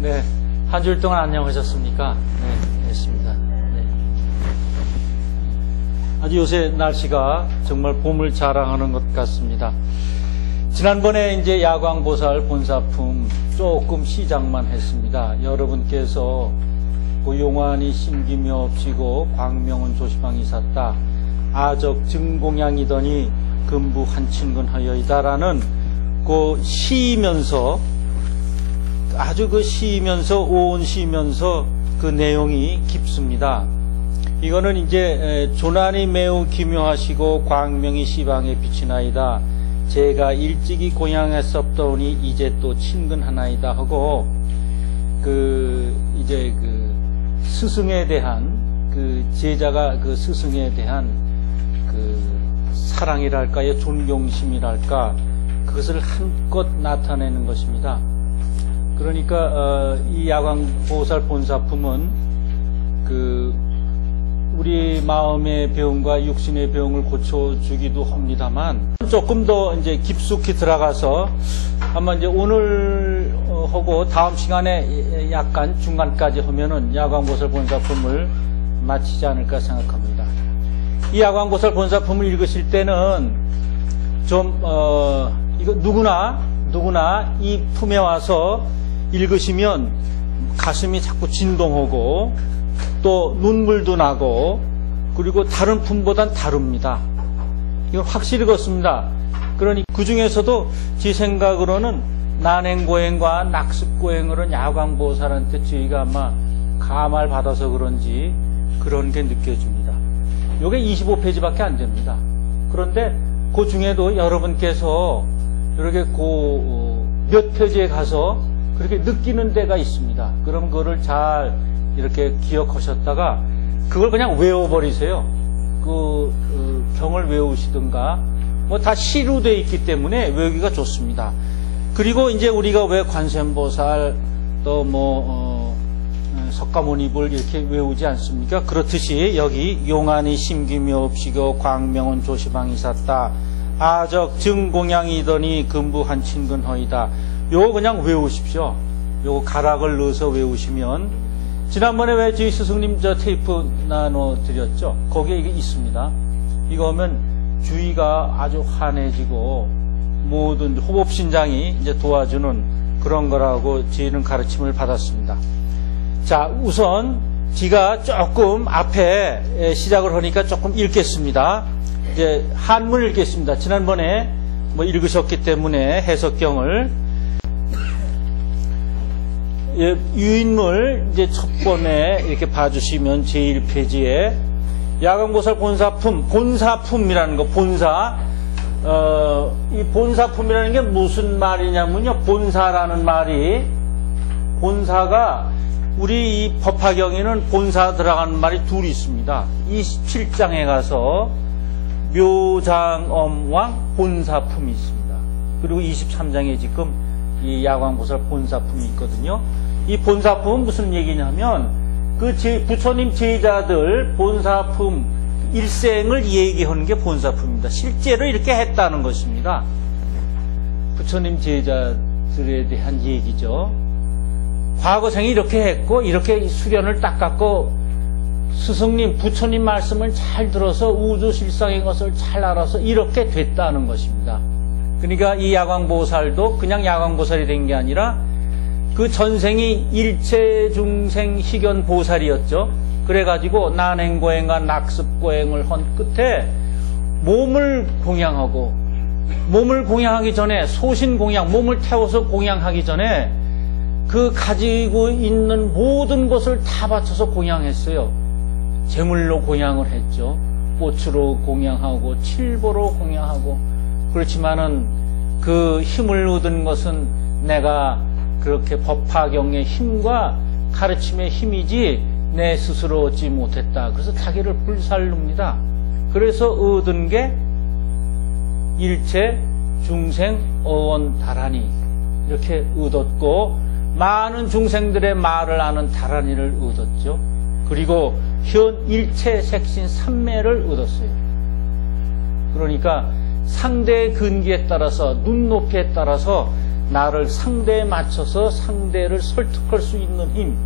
네, 한 주일 동안 안녕하셨습니까? 네, 됐습니다. 네. 아주 요새 날씨가 정말 봄을 자랑하는 것 같습니다. 지난번에 이제 야광보살 본사품 조금 시작만 했습니다. 여러분께서 용환이 심기며 없이고 광명은 조시방이 샀다. 아적 증공양이더니 금부 한친근하여이다라는 그 시면서 아주 그 시면서 온 시면서 그 내용이 깊습니다. 이거는 이제 조난이 매우 기묘하시고 광명이 시방에 비치나이다. 제가 일찍이 고향했었더니 이제 또 친근하나이다 하고 이제 스승에 대한 제자가 스승에 대한 사랑이랄까요, 존경심이랄까, 그것을 한껏 나타내는 것입니다. 그러니까 이 야광보살 본사품은 우리 마음의 병과 육신의 병을 고쳐주기도 합니다만, 조금 더 이제 깊숙이 들어가서 아마 이제 오늘 하고 다음 시간에 약간 중간까지 하면은 야광보살 본사품을 마치지 않을까 생각합니다. 이 야광보살 본사품을 읽으실 때는 좀 이거 누구나 이 품에 와서 읽으시면 가슴이 자꾸 진동하고 또 눈물도 나고, 그리고 다른 품보단 다릅니다. 이건 확실히 그렇습니다. 그러니 그 중에서도 제 생각으로는 난행고행과 낙습고행으로는 야광보살한테 저희가 아마 감화를 받아서 그런지 그런 게 느껴집니다. 요게 25페이지밖에 안 됩니다. 그런데 그 중에도 여러분께서 이렇게 몇 페이지에 가서 그렇게 느끼는 데가 있습니다. 그럼 그거를 잘 이렇게 기억하셨다가 그걸 그냥 외워버리세요. 경을 외우시든가 뭐 다 시로 되어 있기 때문에 외우기가 좋습니다. 그리고 이제 우리가 왜 관세음보살 또 석가모니불 이렇게 외우지 않습니까? 그렇듯이 여기 용안이 심기묘 없이고 광명은 조시방이 샀다. 아적 증공양이더니 금부 한친근허이다. 요거 그냥 외우십시오. 요거 가락을 넣어서 외우시면, 지난번에 왜 저희 스승님 테이프 나눠드렸죠? 거기에 이게 있습니다. 이거 하면 주의가 아주 환해지고 모든 호법신장이 이제 도와주는 그런 거라고 저희는 가르침을 받았습니다. 자, 우선 제가 조금 앞에 시작을 하니까 조금 읽겠습니다. 이제 한문 읽겠습니다. 지난번에 읽으셨기 때문에 해석경을. 유인물 이제 첫 번에 이렇게 봐주시면 제1페이지에 야광보살 본사품이라는 거, 이 본사품이라는 게 무슨 말이냐면요, 본사라는 말이, 본사가 우리 이 법화경에는 본사 들어가는 말이 둘이 있습니다. 27장에 가서 묘장엄왕 본사품이 있습니다. 그리고 23장에 지금 이 야광보살 본사품이 있거든요. 이 본사품은 무슨 얘기냐면 부처님 제자들 본사품 일생을 얘기하는 게 본사품입니다. 실제로 이렇게 했다는 것입니다. 부처님 제자들에 대한 얘기죠. 과거생이 이렇게 했고 이렇게 수련을 닦았고 스승님 부처님 말씀을 잘 들어서 우주실상의 것을 잘 알아서 이렇게 됐다는 것입니다. 그러니까 이 야광보살도 그냥 야광보살이 된 게 아니라 그 전생이 일체중생 희견보살이었죠. 그래가지고 난행고행과 낙습고행을 한 끝에 몸을 공양하기 전에 소신공양, 몸을 태워서 공양하기 전에 그 가지고 있는 모든 것을 다 바쳐서 공양했어요. 제물로 공양을 했죠. 꽃으로 공양하고 칠보로 공양하고. 그렇지만은 그 힘을 얻은 것은 내가 그렇게 법화경의 힘과 가르침의 힘이지 내 스스로 얻지 못했다. 그래서 자기를 불살릅니다. 그래서 얻은 게 일체 중생 어원 다라니 이렇게 얻었고, 많은 중생들의 말을 아는 다라니를 얻었죠. 그리고 현 일체 색신 삼매를 얻었어요. 그러니까 상대의 근기에 따라서, 눈높이에 따라서 나를 상대에 맞춰서 상대를 설득할 수 있는 힘,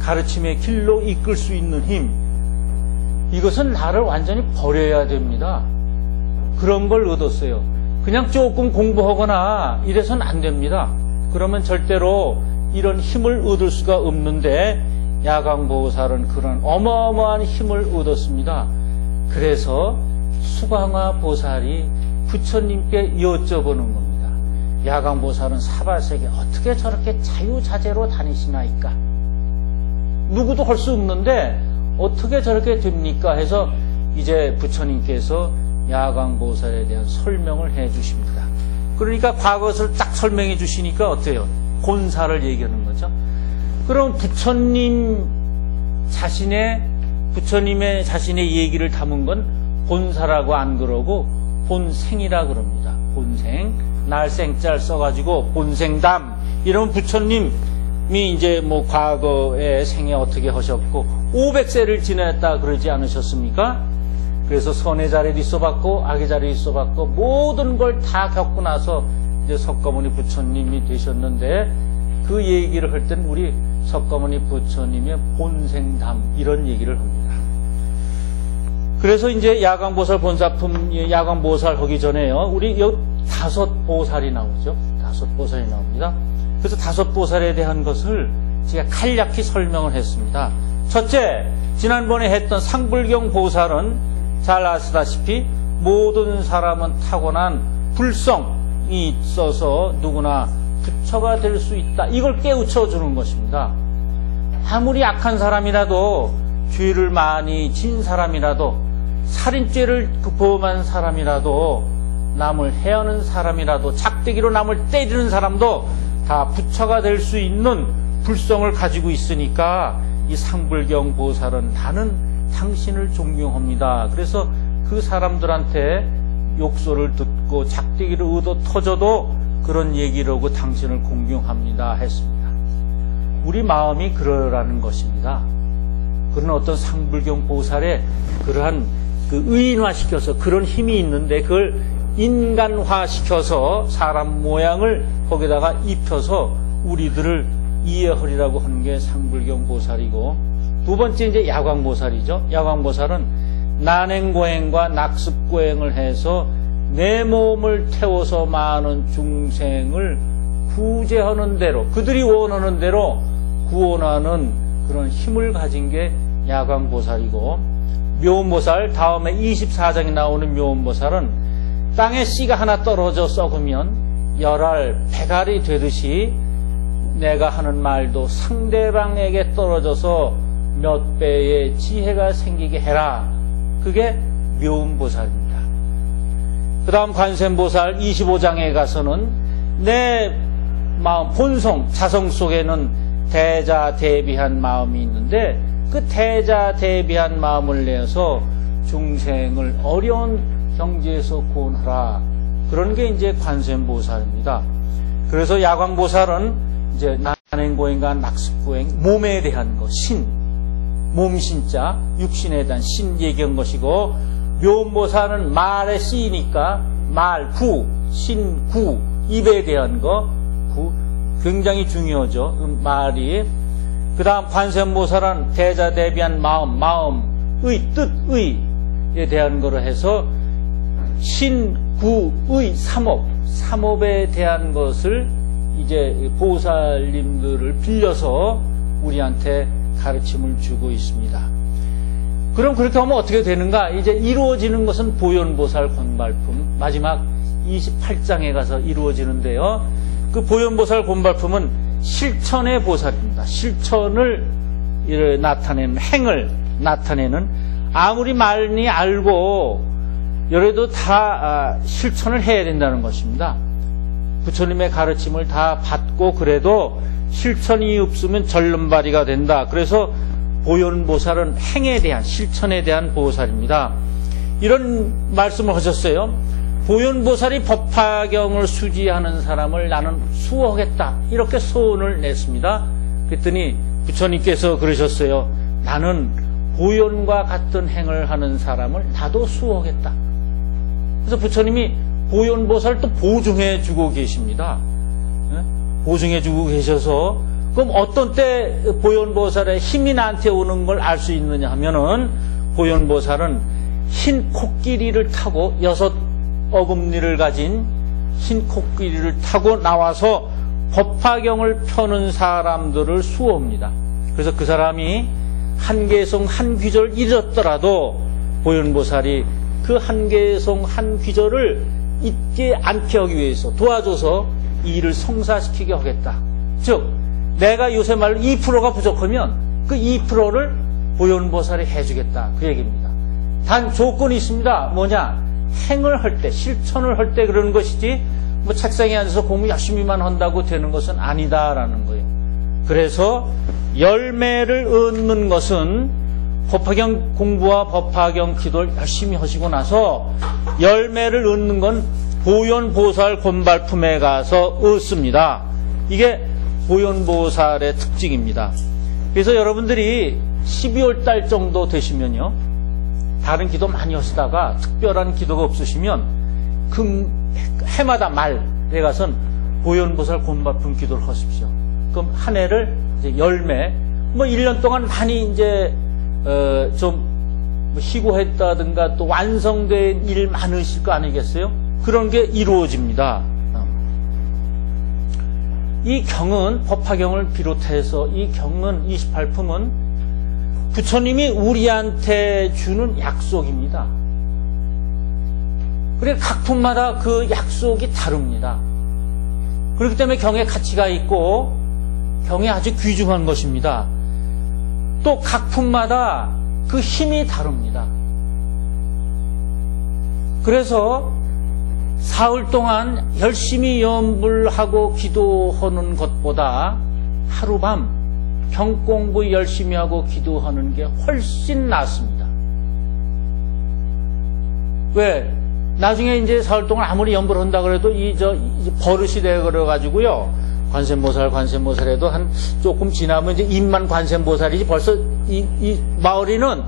가르침의 길로 이끌 수 있는 힘, 이것은 나를 완전히 버려야 됩니다. 그런 걸 얻었어요. 그냥 조금 공부하거나 이래서는 안 됩니다. 그러면 절대로 이런 힘을 얻을 수가 없는데 야광보살은 그런 어마어마한 힘을 얻었습니다. 그래서 수광화 보살이 부처님께 여쭤보는 겁니다. 야광보살은 사바세계 어떻게 저렇게 자유자재로 다니시나이까? 누구도 할 수 없는데 어떻게 저렇게 됩니까? 해서 이제 부처님께서 야광보살에 대한 설명을 해 주십니다. 그러니까 과거를 딱 설명해 주시니까 어때요? 본사를 얘기하는 거죠. 그럼 부처님의 자신의 얘기를 담은 건 본사라고 안 그러고 본생이라 그럽니다. 본생, 날생짤 써가지고 본생담. 이러면 부처님이 이제 뭐 과거의 생에 어떻게 하셨고 500세를 지냈다 그러지 않으셨습니까? 그래서 선의 자리도 있어봤고 악의 자리도 있어봤고 모든 걸 다 겪고 나서 이제 석가모니 부처님이 되셨는데 그 얘기를 할 땐 우리 석가모니 부처님의 본생담 이런 얘기를 합니다. 그래서 이제 야광보살 본사품 야광보살 하기 전에요. 우리 여기 5보살이 나오죠. 5보살이 나옵니다. 그래서 5보살에 대한 것을 제가 간략히 설명을 했습니다. 첫째, 지난번에 했던 상불경 보살은 잘 아시다시피 모든 사람은 타고난 불성이 있어서 누구나 부처가 될 수 있다. 이걸 깨우쳐 주는 것입니다. 아무리 악한 사람이라도 죄를 많이 진 사람이라도 살인죄를 범한 사람이라도 남을 해하는 사람이라도 작대기로 남을 때리는 사람도 다 부처가 될 수 있는 불성을 가지고 있으니까 이 상불경 보살은 나는 당신을 존경합니다. 그래서 그 사람들한테 욕설을 듣고 작대기를 얻어 터져도 그런 얘기를 하고 당신을 공경합니다 했습니다. 우리 마음이 그러라는 것입니다. 그런 어떤 상불경 보살의 그러한 그 의인화시켜서 그런 힘이 있는데 그걸 인간화시켜서 사람 모양을 거기다가 입혀서 우리들을 이해하리라고 하는 게 상불경 보살이고, 두 번째 이제 야광보살이죠. 야광보살은 난행고행과 낙습고행을 해서 내 몸을 태워서 많은 중생을 구제하는 대로 그들이 원하는 대로 구원하는 그런 힘을 가진 게 야광보살이고, 묘원보살 다음에 24장에 나오는 묘원보살은 땅에 씨가 하나 떨어져 썩으면 열알 백알이 되듯이 내가 하는 말도 상대방에게 떨어져서 몇 배의 지혜가 생기게 해라. 그게 묘원보살입니다. 그 다음 관세음보살 25장에 가서는 내 마음 본성 자성 속에는 대자대비한 마음이 있는데 그 대자대비한 마음을 내서 중생을 어려운 경지에서 구원하라. 그런 게 이제 관세음보살입니다. 그래서 야광보살은 이제 난행고행과 낙습고행, 몸에 대한 것, 신, 몸신자, 육신에 대한 신 얘기한 것이고, 묘원보살은 말에 쓰이니까 말, 구, 신, 구, 입에 대한 거, 구, 굉장히 중요하죠. 말이. 그 다음 관세음보살은 대자대비한 마음, 마음의 뜻의에 대한 거로 해서 신, 구, 의, 삼업에 대한 것을 이제 보살님들을 빌려서 우리한테 가르침을 주고 있습니다. 그럼 그렇게 하면 어떻게 되는가? 이제 이루어지는 것은 보현보살 곤발품 마지막 28장에 가서 이루어지는데요. 그 보현보살 곤발품은 실천의 보살입니다. 실천을 나타내는, 행을 나타내는, 아무리 많이 알고 여래도 다 실천을 해야 된다는 것입니다. 부처님의 가르침을 다 받고 그래도 실천이 없으면 절름발이가 된다. 그래서 보현보살은 행에 대한, 실천에 대한 보살입니다. 이런 말씀을 하셨어요. 보현보살이 법화경을 수지하는 사람을 나는 수호하겠다. 이렇게 소원을 냈습니다. 그랬더니 부처님께서 그러셨어요. 나는 보현과 같은 행을 하는 사람을 나도 수호하겠다. 그래서 부처님이 보현보살 또 보증해 주고 계십니다. 보증해주고 계셔서, 그럼 어떤 때 보현보살의 힘이 나한테 오는 걸 알 수 있느냐 하면은, 보현보살은 흰 코끼리를 타고 6어금니를 가진 흰 코끼리를 타고 나와서 법화경을 펴는 사람들을 수호합니다. 그래서 그 사람이 한계성 한 귀절을 잃었더라도 보현보살이 그 한계성 한 귀절을 잊지 않게 하기 위해서 도와줘서 이 일을 성사시키게 하겠다. 즉 내가 요새 말로 2%가 부족하면 그 2%를 보현보살이 해주겠다, 그 얘기입니다. 단 조건이 있습니다. 뭐냐? 행을 할 때, 실천을 할 때 그러는 것이지 뭐 책상에 앉아서 공부 열심히만 한다고 되는 것은 아니다라는 거예요. 그래서 열매를 얻는 것은 법화경 공부와 법화경 기도를 열심히 하시고 나서 열매를 얻는 건 보현보살 곤발품에 가서 얻습니다. 이게 보현보살의 특징입니다. 그래서 여러분들이 12월 달 정도 되시면요, 다른 기도 많이 하시다가 특별한 기도가 없으시면 그 해마다 말에 가선 보현보살 곤발품 기도를 하십시오. 그럼 한 해를 이제 열매, 뭐 1년 동안 많이 이제 좀 희고했다든가 또 완성된 일 많으실 거 아니겠어요? 그런 게 이루어집니다. 이 경은, 법화경을 비롯해서 이 경은, 28품은 부처님이 우리한테 주는 약속입니다. 그래 각 품마다 그 약속이 다릅니다. 그렇기 때문에 경에 가치가 있고 경에 아주 귀중한 것입니다. 또 각 품마다 그 힘이 다릅니다. 그래서 사흘 동안 열심히 염불하고 기도하는 것보다 하루밤 경공부 열심히 하고 기도하는 게 훨씬 낫습니다. 왜? 나중에 이제 사흘 동안 아무리 염불을 한다 그래도 이제 버릇이 되어가지고요. 관세음보살에도 한 조금 지나면 이제 입만 관세음보살이지 벌써 이 마을이는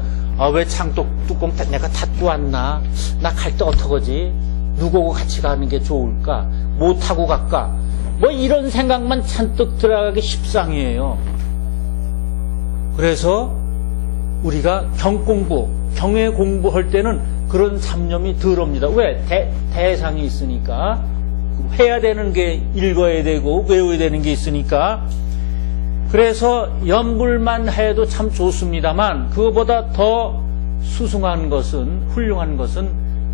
왜 창뚜껑 내가 닫고 왔나? 나 갈 때 어떡하지? 누구하고 같이 가는 게 좋을까? 뭐 타고 갈까? 뭐 이런 생각만 잔뜩 들어가기 십상이에요. 그래서 우리가 경공부, 경외 공부할 때는 그런 잡념이 덜 옵니다. 왜? 대상이 있으니까. 해야 되는 게 읽어야 되고 외워야 되는 게 있으니까. 그래서 염불만 해도 참 좋습니다만 그거보다 더 수승한 것은, 훌륭한 것은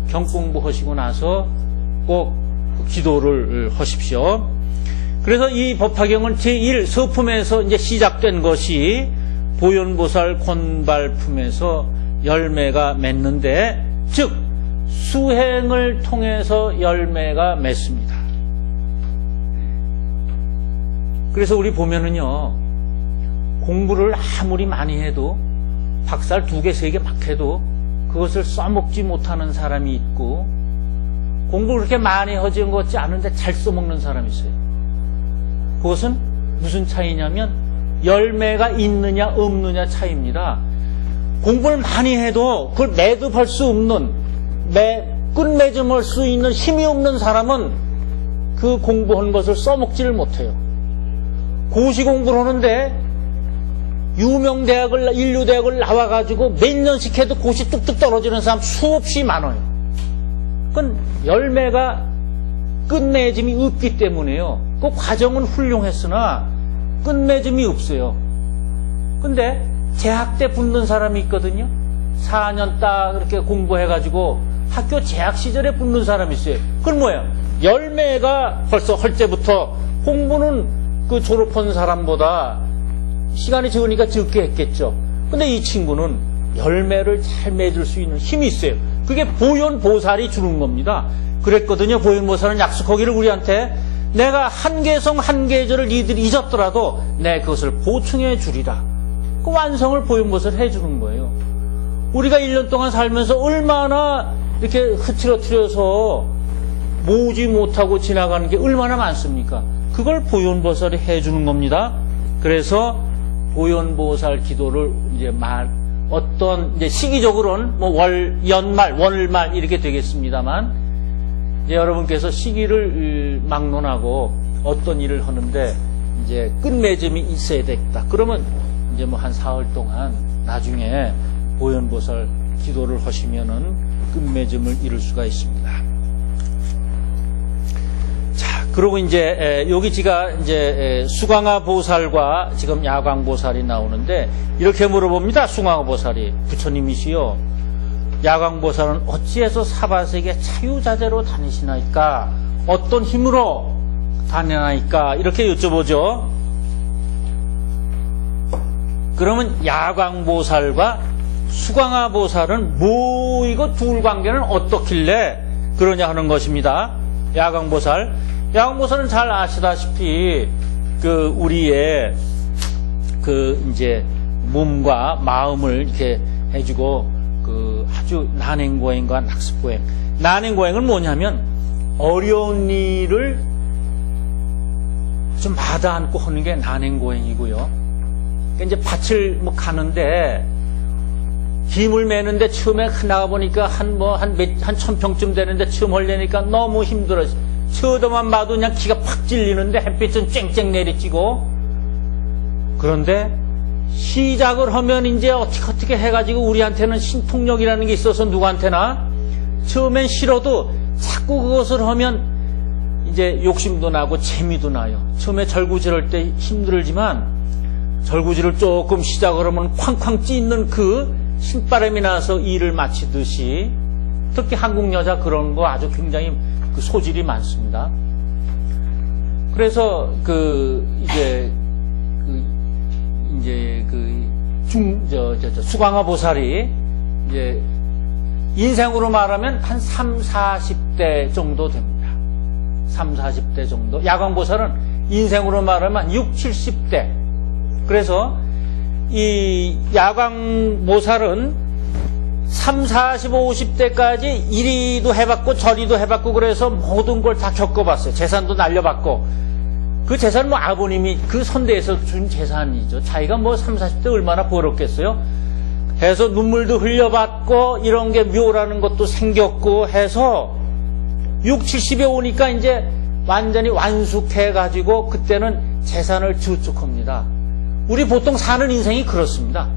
경공부 하시고 나서 꼭 기도를 하십시오. 그래서 이 법화경은 제1 서품에서 이제 시작된 것이 보현보살 곤발품에서 열매가 맺는데, 즉 수행을 통해서 열매가 맺습니다. 그래서 우리 보면은요, 공부를 아무리 많이 해도 박살 2개, 3개 막 해도 그것을 써먹지 못하는 사람이 있고, 공부를 그렇게 많이 하지 것 같지 않은데 잘 써먹는 사람이 있어요. 그것은 무슨 차이냐면 열매가 있느냐 없느냐 차이입니다. 공부를 많이 해도 그걸 매듭할 수 없는, 끝맺음할 수 있는 힘이 없는 사람은 그 공부한 것을 써먹지를 못해요. 고시 공부를 하는데 유명대학을, 인류대학을 나와가지고 몇 년씩 해도 고시 뚝뚝 떨어지는 사람 수없이 많아요. 그건 열매가 끝맺음이 없기 때문에요. 그 과정은 훌륭했으나 끝맺음이 없어요. 근데 재학 때 붙는 사람이 있거든요. 4년 딱 이렇게 공부해가지고 학교 재학 시절에 붙는 사람이 있어요. 그건 뭐예요? 열매가 벌써 할 때부터, 공부는 그 졸업한 사람보다 시간이 적으니까 적게 했겠죠. 근데 이 친구는 열매를 잘 맺을 수 있는 힘이 있어요. 그게 보현보살이 주는 겁니다. 그랬거든요. 보현보살은 약속하기를 우리한테, 내가 한계성 한계절을 니들이 잊었더라도 내 그것을 보충해 주리라. 그 완성을 보현보살이 해주는 거예요. 우리가 1년 동안 살면서 얼마나 이렇게 흐트러뜨려서 모으지 못하고 지나가는 게 얼마나 많습니까? 그걸 보현보살이 해주는 겁니다. 그래서 보현보살 기도를 이제 어떤 이제 시기적으로는 뭐 연말, 월말 이렇게 되겠습니다만, 이제 여러분께서 시기를 막론하고 어떤 일을 하는데 이제 끝맺음이 있어야 되겠다. 그러면 이제 뭐 한 사흘 동안 나중에 보현보살 기도를 하시면은 끝맺음을 이룰 수가 있습니다. 자, 그리고 이제 여기 제가 이제 수광화 보살과 지금 야광 보살이 나오는데 이렇게 물어봅니다. 수광화 보살이 부처님이시여, 야광 보살은 어찌해서 사바세계 자유자재로 다니시나이까? 어떤 힘으로 다니나이까? 이렇게 여쭤보죠. 그러면 야광 보살과 수광화 보살은 뭐 이거 둘 관계는 어떻길래 그러냐 하는 것입니다. 야광 보살, 야광 보살은 잘 아시다시피 그 우리의 그 이제 몸과 마음을 이렇게 해주고 그 아주 난행고행과 낙습고행. 난행고행은 뭐냐면 어려운 일을 좀 받아 안고 하는 게 난행고행이고요. 그러니까 이제 밭을 뭐 가는데 힘을 매는데 처음에 나가 보니까 한 1000평쯤 되는데 처음 하려니까 너무 힘들어. 쳐다만 봐도 그냥 기가 팍 찔리는데 햇빛은 쨍쨍 내리쬐고. 그런데 시작을 하면 이제 어떻게 해가지고 우리한테는 신통력이라는 게 있어서 누구한테나 처음엔 싫어도 자꾸 그것을 하면 이제 욕심도 나고 재미도 나요. 처음에 절구질할 때 힘들지만 절구질을 조금 시작을 하면 쾅쾅 찢는 그 신바람이 나서 일을 마치듯이 특히 한국 여자 그런 거 아주 굉장히 그 소질이 많습니다. 그래서 수광화 보살이 이제 인생으로 말하면 한 40대 정도 됩니다. 40대 정도. 야광 보살은 인생으로 말하면 한 70대. 그래서 이 야광 보살은 40, 50대까지 이리도 해봤고 저리도 해봤고 그래서 모든 걸 다 겪어봤어요. 재산도 날려봤고. 그 재산은 뭐 아버님이 그 선대에서 준 재산이죠. 자기가 뭐 30, 40대 얼마나 벌었겠어요. 해서 눈물도 흘려봤고 이런 게 묘라는 것도 생겼고 해서 60, 70에 오니까 이제 완전히 완숙해가지고 그때는 재산을 저축합니다. 우리 보통 사는 인생이 그렇습니다.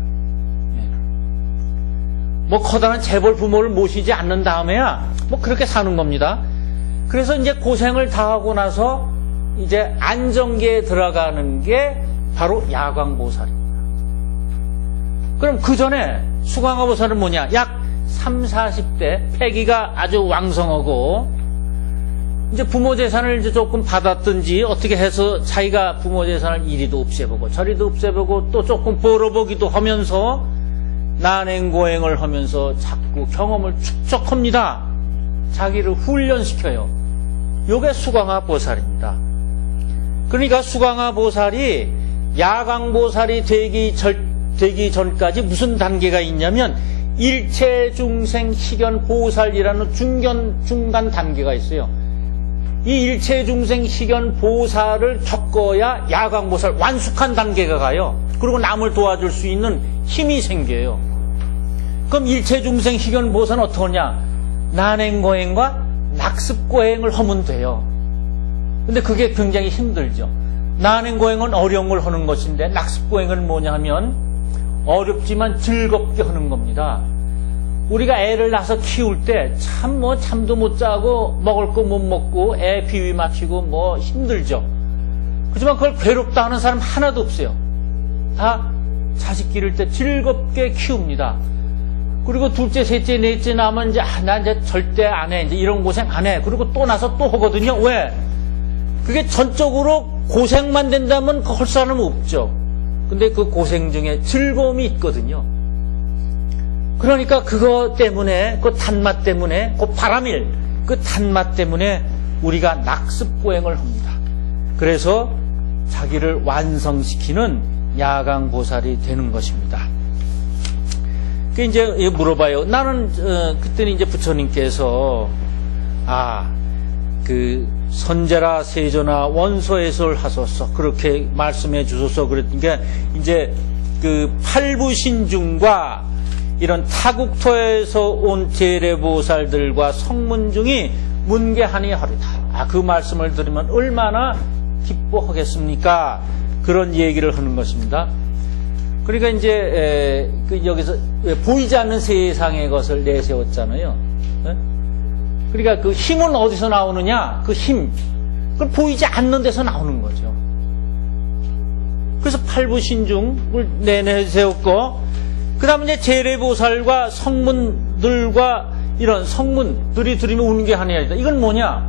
뭐 커다란 재벌 부모를 모시지 않는 다음에야 뭐 그렇게 사는 겁니다. 그래서 이제 고생을 다 하고 나서 이제 안정기에 들어가는 게 바로 야광보살입니다. 그럼 그 전에 수광화보살은 뭐냐? 약 30, 40대 패기가 아주 왕성하고 이제 부모 재산을 이제 조금 받았든지 어떻게 해서 자기가 부모 재산을 이리도 없애보고 저리도 없애보고 또 조금 벌어보기도 하면서 난행고행을 하면서 자꾸 경험을 축적합니다. 자기를 훈련시켜요. 요게 수광화보살입니다. 그러니까 수광화보살이 야광보살이 되기 전까지 무슨 단계가 있냐면 일체중생 희견보살이라는 중간 단계가 있어요. 이 일체중생 희견보살을 겪어야 야광보살 완숙한 단계가 가요. 그리고 남을 도와줄 수 있는 힘이 생겨요. 그럼 일체중생 희견보살은 어떻게 하냐? 난행고행과 낙습고행을 하면 돼요. 근데 그게 굉장히 힘들죠. 난행고행은 어려운 걸 하는 것인데 낙습고행은 뭐냐 하면 어렵지만 즐겁게 하는 겁니다. 우리가 애를 낳아서 키울 때 참 뭐 잠도 못 자고 먹을 거 못 먹고 애 비위 맞추고 뭐 힘들죠. 그렇지만 그걸 괴롭다 하는 사람 하나도 없어요. 다 자식 기를 때 즐겁게 키웁니다. 그리고 둘째, 셋째, 넷째 나면 이제 나 이제 절대 안 해. 이제 이런 고생 안 해. 그리고 또 나서 또 하거든요. 왜? 그게 전적으로 고생만 된다면 할 사람은 없죠. 근데 그 고생 중에 즐거움이 있거든요. 그러니까 그거 때문에, 그 단맛 때문에, 그 바람일, 그 단맛 때문에 우리가 낙습고행을 합니다. 그래서 자기를 완성시키는 야광보살이 되는 것입니다. 그 이제 물어봐요. 나는 그때는 이제 부처님께서 그 선제라 세조나 원소해설 하소서 그렇게 말씀해 주소서 그랬으니까 이제 그 팔부신중과 이런 타국토에서 온 제례보살들과 성문중이 문계하니 하리다. 그 말씀을 들으면 얼마나 기뻐하겠습니까? 그런 얘기를 하는 것입니다. 그러니까 이제 여기서 보이지 않는 세상의 것을 내세웠잖아요. 그러니까 그 힘은 어디서 나오느냐? 그 힘, 그걸 보이지 않는 데서 나오는 거죠. 그래서 팔부신중을 내세웠고, 그 다음에 이제 재래보살과 성문들과 이런 성문들이 들이면 우는 게 아니라, 이건 뭐냐?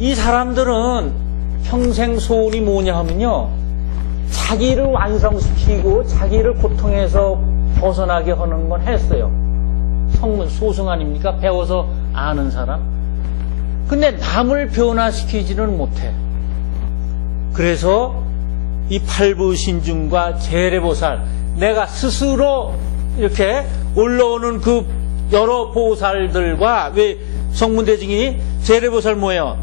이 사람들은 평생 소원이 뭐냐 하면요, 자기를 완성시키고 자기를 고통에서 벗어나게 하는 건 했어요. 성문, 소승 아닙니까? 배워서 아는 사람. 근데 남을 변화시키지는 못해. 그래서 이 팔부신중과 재래보살, 내가 스스로 이렇게 올라오는 그 여러 보살들과, 왜 성문대중이 재래보살 뭐예요?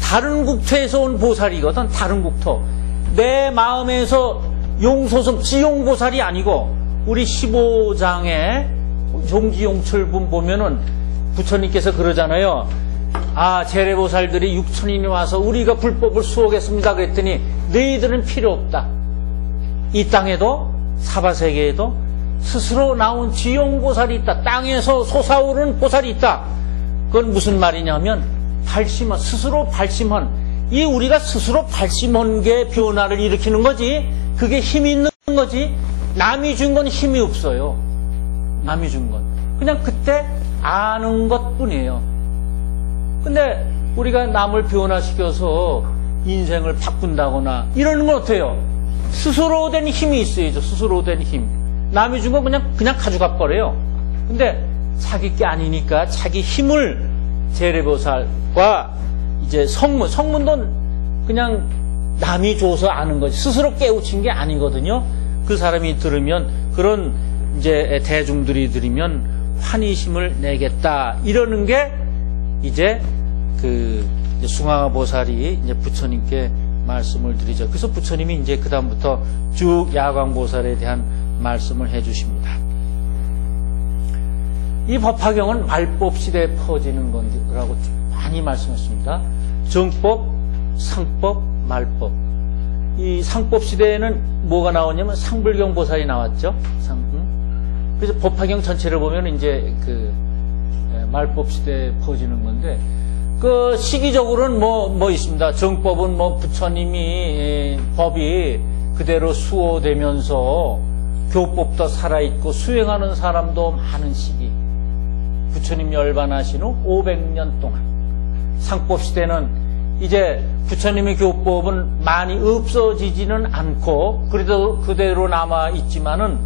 다른 국토에서 온 보살이거든. 다른 국토. 내 마음에서 용소승 지용보살이 아니고, 우리 15장에 종지용철분 보면은 부처님께서 그러잖아요. 아, 재래보살들이 6천인이 와서 우리가 불법을 수호하겠습니다 그랬더니 너희들은 필요 없다. 이 땅에도 사바세계에도 스스로 나온 지용보살이 있다. 땅에서 솟아오르는 보살이 있다. 그건 무슨 말이냐면, 발심한, 스스로 발심한, 이 우리가 스스로 발심한 게 변화를 일으키는 거지, 그게 힘이 있는 거지, 남이 준 건 힘이 없어요. 남이 준 건 그냥 그때 아는 것 뿐이에요. 근데 우리가 남을 변화시켜서 인생을 바꾼다거나 이러는 건 어때요? 스스로 된 힘이 있어야죠. 스스로 된 힘. 남이 준 건 그냥 가져가 버려요. 근데 자기 게 아니니까 자기 힘을 재래보살과 이제 성문도 그냥 남이 줘서 아는 거지, 스스로 깨우친 게 아니거든요. 그 사람이 들으면, 그런 이제 대중들이 들으면 환희심을 내겠다, 이러는 게 이제 그 숭화보살이 이제 부처님께 말씀을 드리죠. 그래서 부처님이 이제 그다음부터 쭉 야광보살에 대한 말씀을 해주십니다. 이 법화경은 말법 시대에 퍼지는 거라고 많이 말씀했습니다. 정법, 상법, 말법. 이 상법 시대에는 뭐가 나오냐면 상불경 보살이 나왔죠. 그래서 법화경 전체를 보면 이제 그 말법 시대에 퍼지는 건데, 그 시기적으로는 뭐 있습니다. 정법은 뭐 부처님이 법이 그대로 수호되면서 교법도 살아있고 수행하는 사람도 많은 시기. 부처님 열반하신 후 500년 동안. 상법 시대는 이제 부처님의 교법은 많이 없어지지는 않고 그래도 그대로 남아 있지만은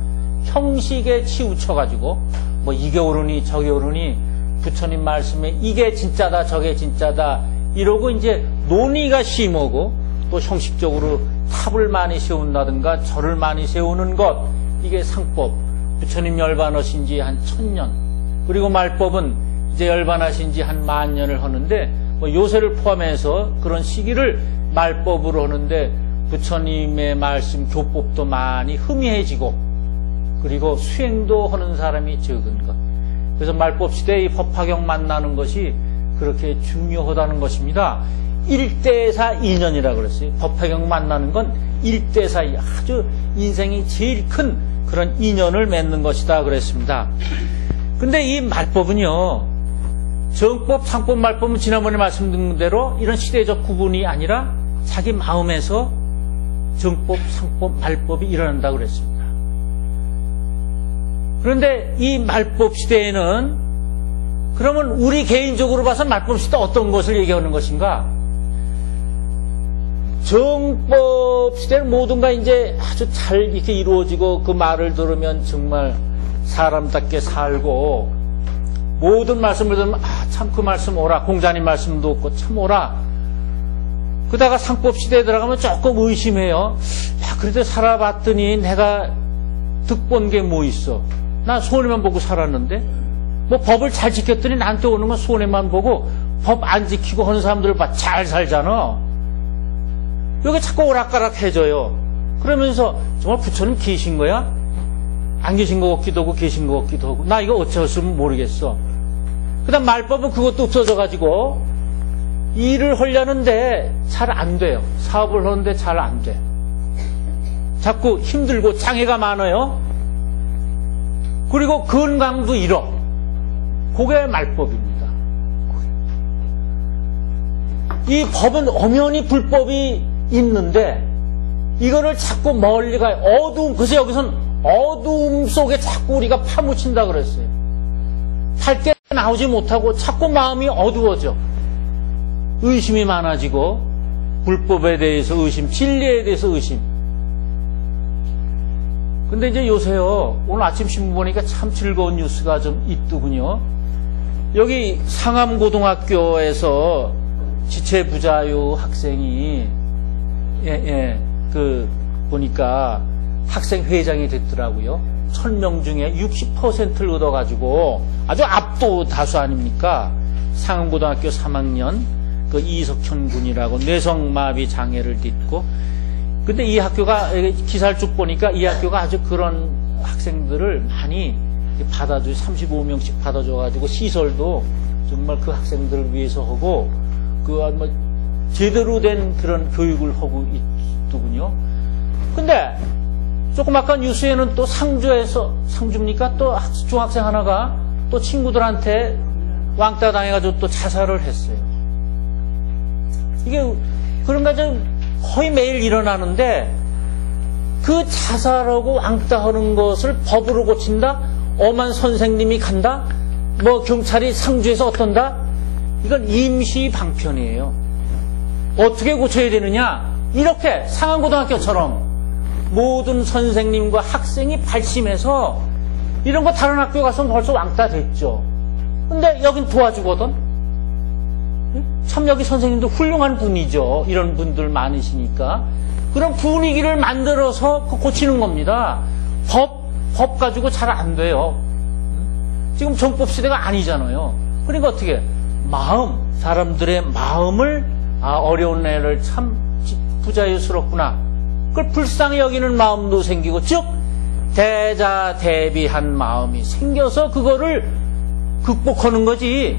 형식에 치우쳐가지고 뭐 이게 옳으니 저게 옳으니 부처님 말씀에 이게 진짜다 저게 진짜다 이러고 이제 논의가 심하고, 또 형식적으로 탑을 많이 세운다든가 절을 많이 세우는 것, 이게 상법. 부처님 열반하신 지 한 1000년. 그리고 말법은 이제 열반하신 지 한 10,000년을 하는데, 뭐 요새를 포함해서 그런 시기를 말법으로 하는데, 부처님의 말씀 교법도 많이 흐미해지고, 그리고 수행도 하는 사람이 적은 것. 그래서 말법 시대에 이 법화경 만나는 것이 그렇게 중요하다는 것입니다. 1대사 인연이라고 그랬어요. 법화경 만나는 건 1대사, 아주 인생이 제일 큰 그런 인연을 맺는 것이다 그랬습니다. 근데 이 말법은요, 정법, 상법, 말법은 지난번에 말씀드린 대로 이런 시대적 구분이 아니라 자기 마음에서 정법, 상법, 말법이 일어난다고 그랬습니다. 그런데 이 말법 시대에는, 그러면 우리 개인적으로 봐서 말법 시대 어떤 것을 얘기하는 것인가? 정법 시대는 모든가 이제 아주 잘 이렇게 이루어지고, 그 말을 들으면 정말 사람답게 살고, 모든 말씀을 들으면 참 그 말씀 옳아, 공자님 말씀도 없고 참 옳아. 그러다가 상법 시대에 들어가면 조금 의심해요. 야, 그래도 살아봤더니 내가 득본 게 뭐 있어? 난 손해만 보고 살았는데, 뭐 법을 잘 지켰더니 나한테 오는 건 손해만 보고, 법 안 지키고 하는 사람들 봐, 잘 살잖아. 여기 자꾸 오락가락해져요. 그러면서 정말 부처님 계신 거야? 안 계신 것 같기도 하고 계신 것 같기도 하고, 나 이거 어찌했으면 모르겠어. 그 다음 말법은 그것도 없어져가지고 일을 하려는데 잘 안 돼요. 사업을 하는데 잘 안 돼. 자꾸 힘들고 장애가 많아요. 그리고 건강도 잃어. 그게 말법입니다. 이 법은 엄연히 불법이 있는데 이거를 자꾸 멀리 가요. 어두움, 그래서 여기선 어두움 속에 자꾸 우리가 파묻힌다 그랬어요. 밝게 나오지 못하고 자꾸 마음이 어두워져. 의심이 많아지고 불법에 대해서 의심, 진리에 대해서 의심. 근데 이제 요새요, 오늘 아침 신문 보니까 참 즐거운 뉴스가 좀 있더군요. 여기 상암고등학교에서 지체부자유 학생이 보니까 학생회장이 됐더라고요. 1000명 중에 60%를 얻어가지고 아주 압도 다수 아닙니까? 상암고등학교 3학년 그 이석현 군이라고 뇌성마비 장애를 딛고, 근데 이 학교가 기사를 쭉 보니까 이 학교가 아주 그런 학생들을 많이 받아줘, 35명씩 받아줘가지고 시설도 정말 그 학생들을 위해서 하고 뭐 제대로 된 그런 교육을 하고 있더군요. 근데 조금 아까 뉴스에는 또 상주입니까? 또 중학생 하나가 또 친구들한테 왕따 당해가지고 또 자살을 했어요. 이게 그런가 좀 거의 매일 일어나는데 그 자살하고 왕따하는 것을 법으로 고친다? 엄한 선생님이 간다? 뭐 경찰이 상주해서 어떤다? 이건 임시 방편이에요. 어떻게 고쳐야 되느냐? 이렇게 상암고등학교처럼 모든 선생님과 학생이 발심해서 이런 거 다른 학교 가서는 벌써 왕따 됐죠. 근데 여긴 도와주거든. 참 여기 선생님도 훌륭한 분이죠. 이런 분들 많으시니까. 그런 분위기를 만들어서 고치는 겁니다. 법 가지고 잘 안 돼요. 지금 정법 시대가 아니잖아요. 그러니까 어떻게 사람들의 마음을 어려운 애를 참 부자유스럽구나. 그걸 불쌍히 여기는 마음도 생기고, 즉 대자대비한 마음이 생겨서 그거를 극복하는 거지.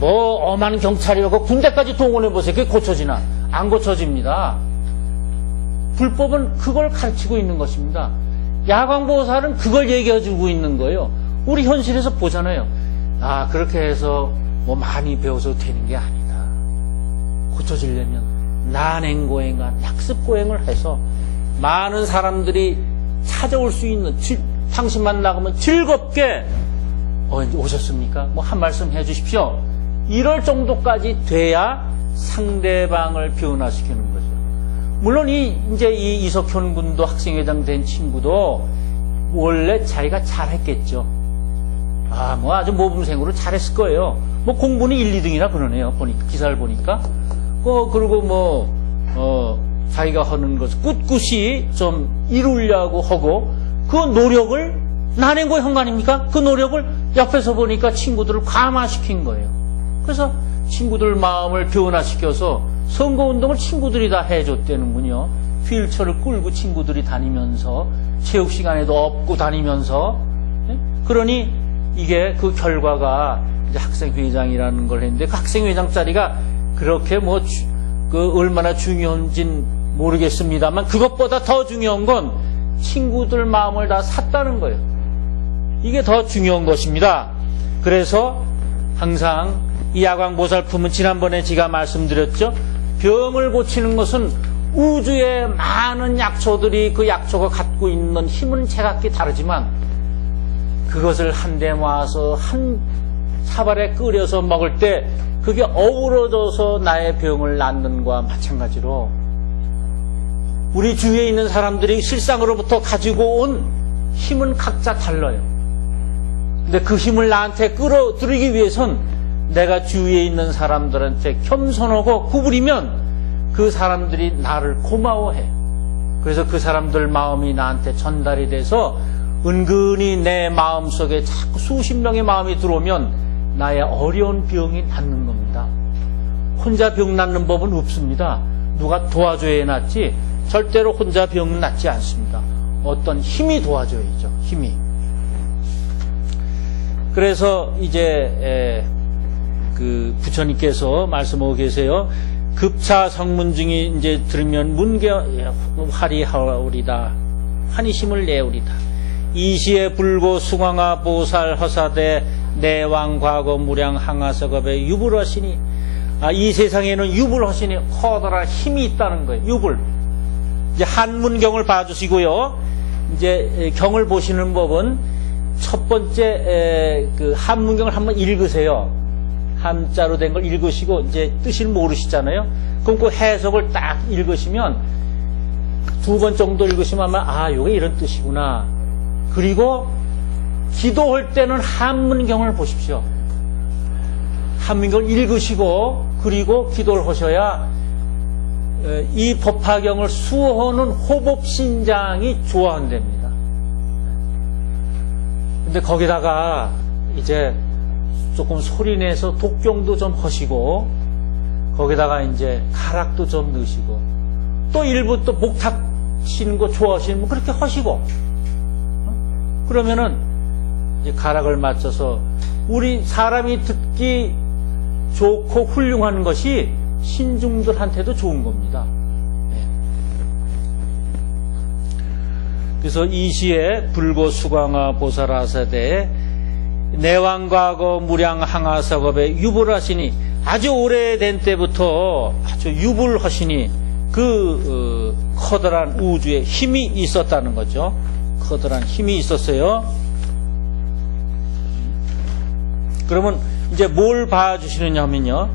뭐 엄한 경찰이라고 군대까지 동원해보세요. 그게 고쳐지나? 안 고쳐집니다. 불법은 그걸 가르치고 있는 것입니다. 야광보살은 그걸 얘기해주고 있는 거예요. 우리 현실에서 보잖아요. 그렇게 해서 뭐 많이 배워서 되는 게 아니다. 고쳐지려면 난행고행과 약습고행을 해서 많은 사람들이 찾아올 수 있는, 당신만 나가면 즐겁게 오셨습니까? 뭐 한 말씀 해주십시오. 이럴 정도까지 돼야 상대방을 변화시키는 거죠. 물론 이제 이 이석현 군도 학생회장 된 친구도 원래 자기가 잘했겠죠. 뭐 아주 모범생으로 잘했을 거예요. 뭐 공부는 1, 2등이나 그러네요. 기사를 보니까. 그리고 자기가 하는 것을 꿋꿋이 좀 이루려고 하고, 그 노력을 난행고의 현관입니까? 그 노력을 옆에서 보니까 친구들을 감화시킨 거예요. 그래서 친구들 마음을 변화시켜서 선거운동을 친구들이 다 해줬다는군요. 휠체어를 끌고 친구들이 다니면서, 체육시간에도 업고 다니면서. 그러니 이게 그 결과가 이제 학생회장이라는 걸 했는데, 그 학생회장 자리가 그렇게 얼마나 중요한진 모르겠습니다만, 그것보다 더 중요한 건 친구들 마음을 다 샀다는 거예요. 이게 더 중요한 것입니다. 그래서 항상 이 야광보살품은 지난번에 제가 말씀드렸죠. 병을 고치는 것은 우주의 많은 약초들이 그 약초가 갖고 있는 힘은 제각기 다르지만 그것을 한데 모아서 한 사발에 끓여서 먹을 때 그게 어우러져서 나의 병을 낫는 것과 마찬가지로 우리 주위에 있는 사람들이 실상으로부터 가지고 온 힘은 각자 달라요. 근데 그 힘을 나한테 끌어들이기 위해선 내가 주위에 있는 사람들한테 겸손하고 구부리면 그 사람들이 나를 고마워해. 그래서 그 사람들 마음이 나한테 전달이 돼서 은근히 내 마음속에 자꾸 수십 명의 마음이 들어오면 나의 어려운 병이 낫는 겁니다. 혼자 병 낫는 법은 없습니다. 누가 도와줘야 낫지 절대로 혼자 병은 낫지 않습니다. 어떤 힘이 도와줘야죠. 힘이. 그래서 이제 그 부처님께서 말씀하고 계세요. 급차 성문중이 이제 들으면 문겨 화리하오리다. 환희심을 내오리다. 이시에 불고 수광화 보살 허사대 내왕과거 무량 항하석업에 유불하시니, 이 세상에는 유불하시니 커다란 힘이 있다는 거예요. 유불. 이제 한문경을 봐주시고요. 이제 경을 보시는 법은 첫 번째 그 한문경을 한번 읽으세요. 한자로 된 걸 읽으시고 이제 뜻을 모르시잖아요. 그럼 그 해석을 딱 읽으시면 두 번 정도 읽으시면 아마 요게 이런 뜻이구나. 그리고 기도할 때는 한문경을 보십시오. 한문경을 읽으시고 그리고 기도를 하셔야 이 법화경을 수호하는 호법신장이 좋아한답니다. 근데 거기다가 이제 조금 소리내서 독경도 좀 하시고 거기다가 이제 가락도 좀 넣으시고 또 일부 또 목탁 치는 거 좋아하시는 분 그렇게 하시고 그러면은 이제 가락을 맞춰서 우리 사람이 듣기 좋고 훌륭한 것이 신중들한테도 좋은 겁니다. 네. 그래서 이 시에 불고 수광화 보살하사대에 내왕과거 무량 항하석업에 유불하시니 아주 오래된 때부터 아주 유불하시니 그 커다란 우주에 힘이 있었다는 거죠. 커다란 힘이 있었어요. 그러면 이제 뭘 봐주시느냐 하면요.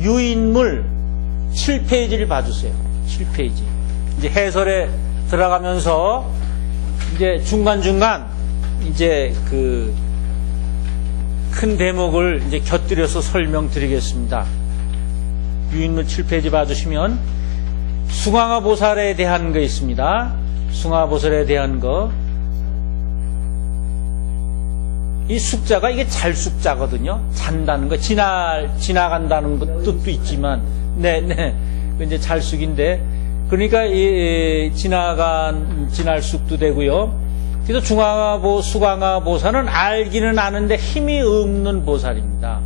유인물 7페이지를 봐주세요. 7페이지. 이제 해설에 들어가면서 이제 중간중간 이제 그 큰 대목을 이제 곁들여서 설명드리겠습니다. 유인물 7페이지 봐주시면 수광화 보살에 대한 거 있습니다. 수광화 보살에 대한 거. 이 숙자가 이게 잘 숙자거든요. 잔다는 거, 지나간다는 뜻도 있지만, 네. 이제 잘 숙인데, 그러니까 이 지날 숙도 되고요. 그래서 수광화 보살은 알기는 아는데 힘이 없는 보살입니다.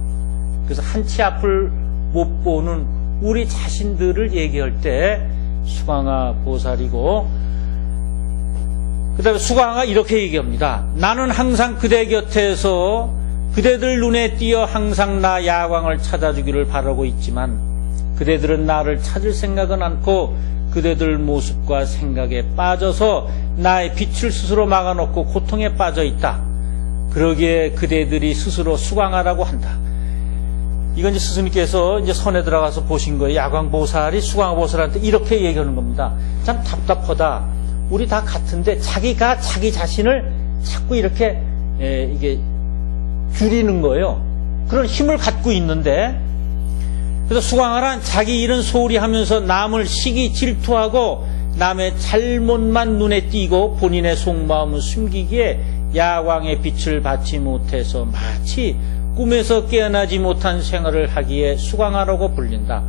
그래서 한치 앞을 못 보는 우리 자신들을 얘기할 때 수광화 보살이고, 그 다음에 수광화가 이렇게 얘기합니다. 나는 항상 그대 곁에서 그대들 눈에 띄어 항상 나 야광을 찾아주기를 바라고 있지만 그대들은 나를 찾을 생각은 않고 그대들 모습과 생각에 빠져서 나의 빛을 스스로 막아놓고 고통에 빠져 있다. 그러기에 그대들이 스스로 수광화라고 한다. 이건 이제 스승님께서 이제 선에 들어가서 보신 거예요. 야광보살이 수광화보살한테 이렇게 얘기하는 겁니다. 참 답답하다. 우리 다 같은데 자기가 자기 자신을 자꾸 이렇게 이게 줄이는 거예요. 그런 힘을 갖고 있는데 그래서 수광화란 자기 일은 소홀히 하면서 남을 시기 질투하고 남의 잘못만 눈에 띄고 본인의 속마음을 숨기기에 야광의 빛을 받지 못해서 마치 꿈에서 깨어나지 못한 생활을 하기에 수광화라고 불린다.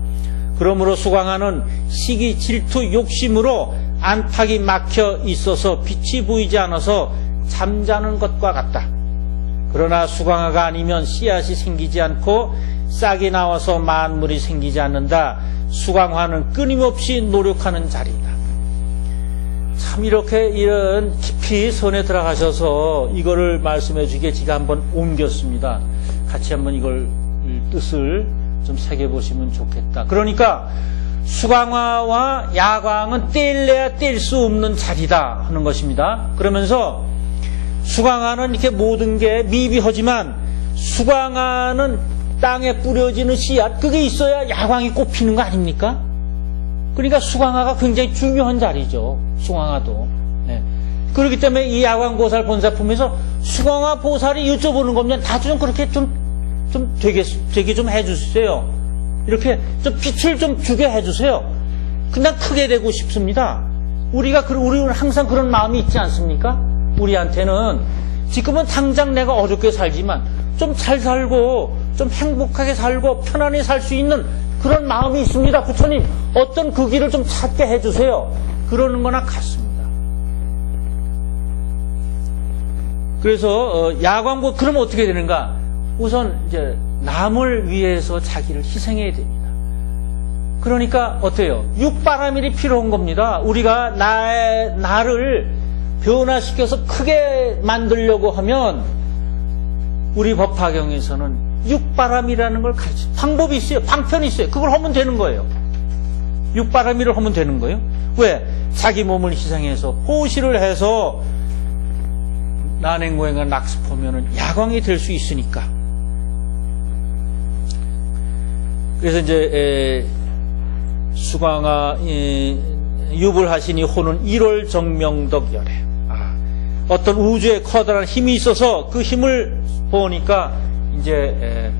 그러므로 수광화는 시기 질투 욕심으로 안팎이 막혀 있어서 빛이 보이지 않아서 잠자는 것과 같다. 그러나 수광화가 아니면 씨앗이 생기지 않고 싹이 나와서 만물이 생기지 않는다. 수광화는 끊임없이 노력하는 자리다. 참 이렇게 이런 깊이 선에 들어가셔서 이거를 말씀해 주기에 제가 한번 옮겼습니다. 같이 한번 이걸 뜻을 좀 새겨보시면 좋겠다. 그러니까 수광화와 야광은 뗄래야 뗄 수 없는 자리다 하는 것입니다. 그러면서 수광화는 이렇게 모든 게 미비하지만 수광화는 땅에 뿌려지는 씨앗 그게 있어야 야광이 꽃피는 거 아닙니까? 그러니까 수광화가 굉장히 중요한 자리죠. 수광화도. 네. 그렇기 때문에 이 야광보살 본사품에서 수광화 보살이 여쭤보는 거면 다 좀 그렇게 좀 되게 좀 해주세요. 이렇게 좀 빛을 좀 주게 해주세요. 그냥 크게 되고 싶습니다. 우리는 항상 그런 마음이 있지 않습니까? 우리한테는 지금은 당장 내가 어렵게 살지만 좀 잘 살고 좀 행복하게 살고 편안히 살 수 있는 그런 마음이 있습니다. 부처님 어떤 그 길을 좀 찾게 해주세요. 그러는 거나 같습니다. 그래서 야광보 그러면 어떻게 되는가? 우선 이제 남을 위해서 자기를 희생해야 됩니다. 그러니까 어때요? 육바라밀이 필요한 겁니다. 우리가 나를 변화시켜서 크게 만들려고 하면 우리 법화경에서는 육바람이라는 걸 가르쳐 방법이 있어요. 방편이 있어요. 그걸 하면 되는 거예요. 육바람이를 하면 되는 거예요. 왜? 자기 몸을 희생해서 포시를 해서 난행고행과 낙습하면은 야광이 될 수 있으니까. 그래서 이제 수광아 유불하시니 호는 1월 정명덕열에 어떤 우주에 커다란 힘이 있어서 그 힘을 보니까 이제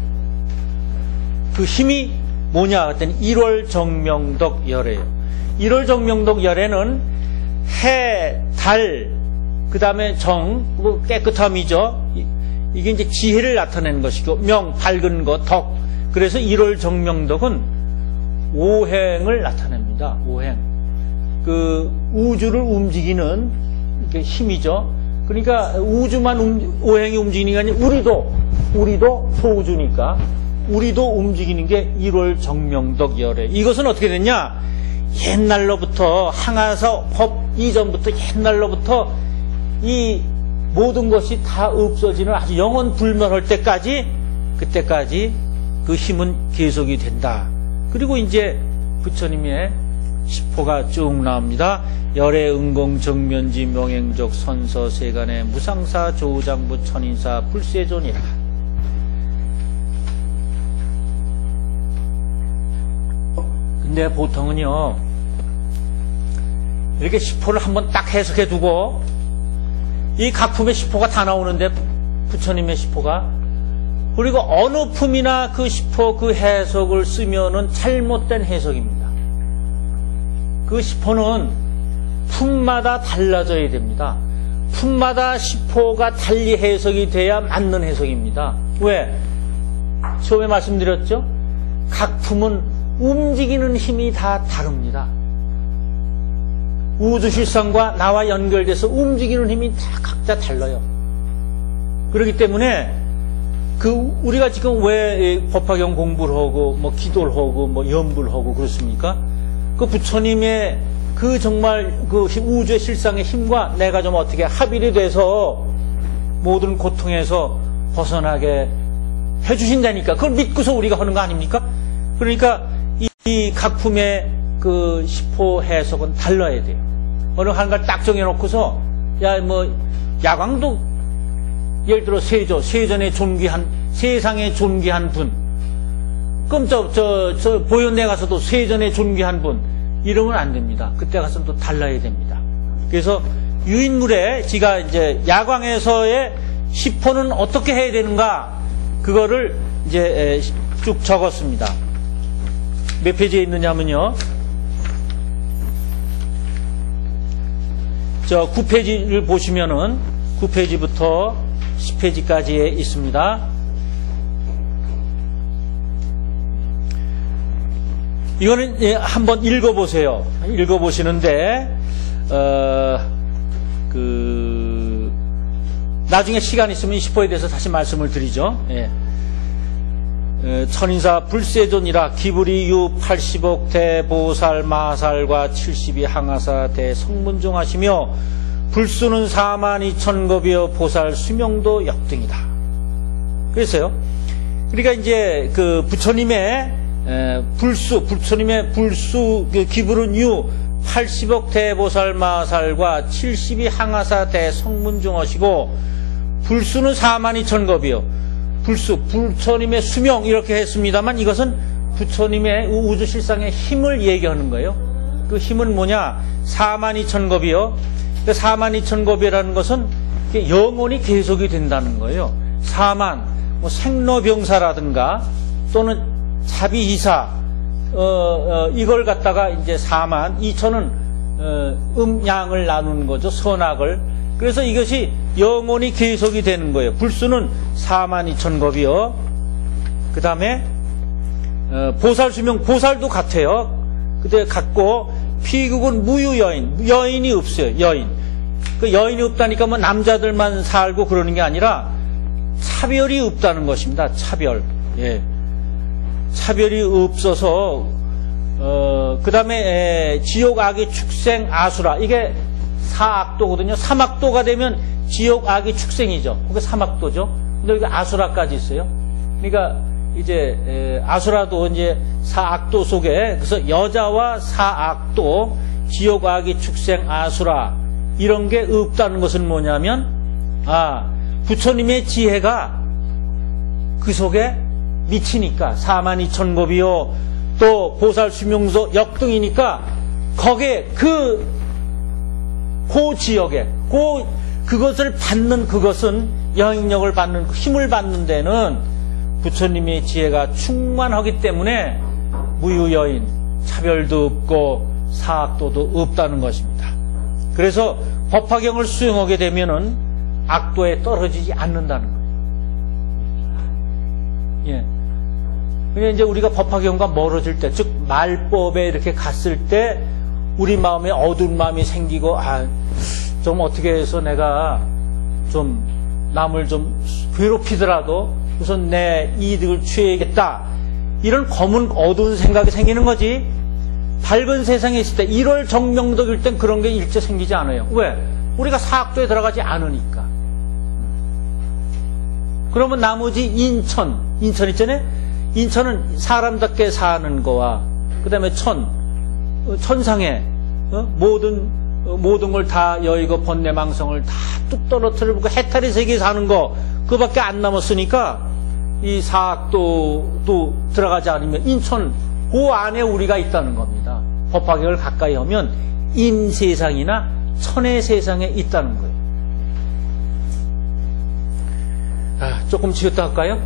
그 힘이 뭐냐 했더니 1월 정명덕열에요. 1월 정명덕열에는 해, 달, 그 다음에 정, 깨끗함이죠. 이게 이제 지혜를 나타내는 것이고, 명, 밝은 것, 덕. 그래서 1월 정명덕은 오행을 나타냅니다. 오행. 그 우주를 움직이는 힘이죠. 그러니까 우주만 오행이 움직이는 게 아니라 우리도 소우주니까 우리도 움직이는 게 1월 정명덕열애. 이것은 어떻게 됐냐? 옛날로부터 항아서 법 이전부터 옛날로부터 이 모든 것이 다 없어지는 아주 영원 불멸할 때까지 그때까지 그 힘은 계속이 된다. 그리고 이제 부처님의 시포가 쭉 나옵니다. 열애 은공 정면지 명행적 선서 세간의 무상사 조장부 천인사 불세존이라. 근데 보통은요 이렇게 시포를 한번 딱 해석해 두고 이 각품의 시포가 다 나오는데 부처님의 시포가 그리고 어느 품이나 그 시포 그 해석을 쓰면은 잘못된 해석입니다. 그 시포는 품마다 달라져야 됩니다. 품마다 시포가 달리 해석이 돼야 맞는 해석입니다. 왜? 처음에 말씀드렸죠? 각 품은 움직이는 힘이 다 다릅니다. 우주실상과 나와 연결돼서 움직이는 힘이 다 각자 달라요. 그렇기 때문에 우리가 지금 왜 법화경 공부를 하고 뭐 기도를 하고 뭐 연부를 하고 그렇습니까? 그 부처님의 그 정말 그 우주의 실상의 힘과 내가 좀 어떻게 합일이 돼서 모든 고통에서 벗어나게 해주신다니까. 그걸 믿고서 우리가 하는 거 아닙니까? 그러니까 이 각품의 그 시포 해석은 달라야 돼요. 어느 한 가지 딱 정해놓고서 야광도 예를 들어 세전에 존귀한 세상에 존귀한 분, 그럼 저 보현대 가서도 세전에 존귀한 분 이러면 안 됩니다. 그때 가서는 또 달라야 됩니다. 그래서 유인물에 지가 이제 야광에서의 시포는 어떻게 해야 되는가 그거를 이제 쭉 적었습니다. 몇 페이지에 있느냐면요. 저 9페이지를 보시면은 9페이지부터 10페이지까지에 있습니다. 이거는 한번 읽어보세요. 읽어보시는데 나중에 시간 있으면 10호에 대해서 다시 말씀을 드리죠. 예. 천인사 불세존이라 기불이유 80억 대보살 마살과 72 항하사 대성문종 하시며 불수는 42,000겁이여 보살 수명도 역등이다. 그랬어요. 그러니까 이제 그 부처님의 부처님의 불수 기불은 유 80억 대보살 마살과 72 항하사 대성문종 하시고 불수는 42,000겁이요. 부처님의 수명 이렇게 했습니다만 이것은 부처님의 우주실상의 힘을 얘기하는 거예요. 그 힘은 뭐냐? 42,000겁이요. 42,000겁이라는 것은 영원히 계속이 된다는 거예요. 사만, 생로병사라든가 또는 자비이사, 이걸 갖다가 이제 42,000은 음양을 나누는 거죠. 선악을. 그래서 이것이 영원히 계속이 되는 거예요. 불수는 42,000겁이요. 그 다음에 보살 수명, 보살도 같아요. 그때 같고 피국은 무유여인, 여인이 없어요. 여인. 그 여인이 없다니까 뭐 남자들만 살고 그러는 게 아니라 차별이 없다는 것입니다. 차별. 예. 차별이 없어서 그 다음에 지옥 악의 축생 아수라 이게 사악도거든요. 삼악도가 되면 지옥 악의 축생이죠. 그게 삼악도죠. 근데 여기 아수라까지 있어요. 그러니까 이제 아수라도 이제 사악도 속에 그래서 여자와 사악도 지옥 악의 축생 아수라 이런 게 없다는 것은 뭐냐면 부처님의 지혜가 그 속에 미치니까 42,000법이요 또 보살 수명소 역등이니까 거기에 그 지역에 그것을 받는 그것은 영향력을 받는 힘을 받는 데는 부처님의 지혜가 충만하기 때문에 무유여인 차별도 없고 사악도도 없다는 것입니다. 그래서 법화경을 수행하게 되면은 악도에 떨어지지 않는다는 거예요. 예. 그냥 이제 우리가 법화경과 멀어질 때, 즉 말법에 이렇게 갔을 때 우리 마음에 어두운 마음이 생기고 좀 어떻게 해서 내가 좀 남을 좀 괴롭히더라도 우선 내 이득을 취해야겠다. 이런 검은 어두운 생각이 생기는 거지. 밝은 세상에 있을 때 1월 정명덕일 땐 그런 게 일체 생기지 않아요. 왜? 우리가 사악도에 들어가지 않으니까. 그러면 나머지 인천 있잖아요. 인천은 사람답게 사는 거와 그 다음에 천상에 모든 걸 다 여의고 번뇌망성을 다 뚝 떨어뜨리고 해탈의 세계에 사는 거 그밖에 안 남았으니까 이 사악도도 들어가지 않으면 인천 그 안에 우리가 있다는 겁니다. 법화경을 가까이 하면 임세상이나 천의 세상에 있다는 거예요. 조금 지었다 할까요?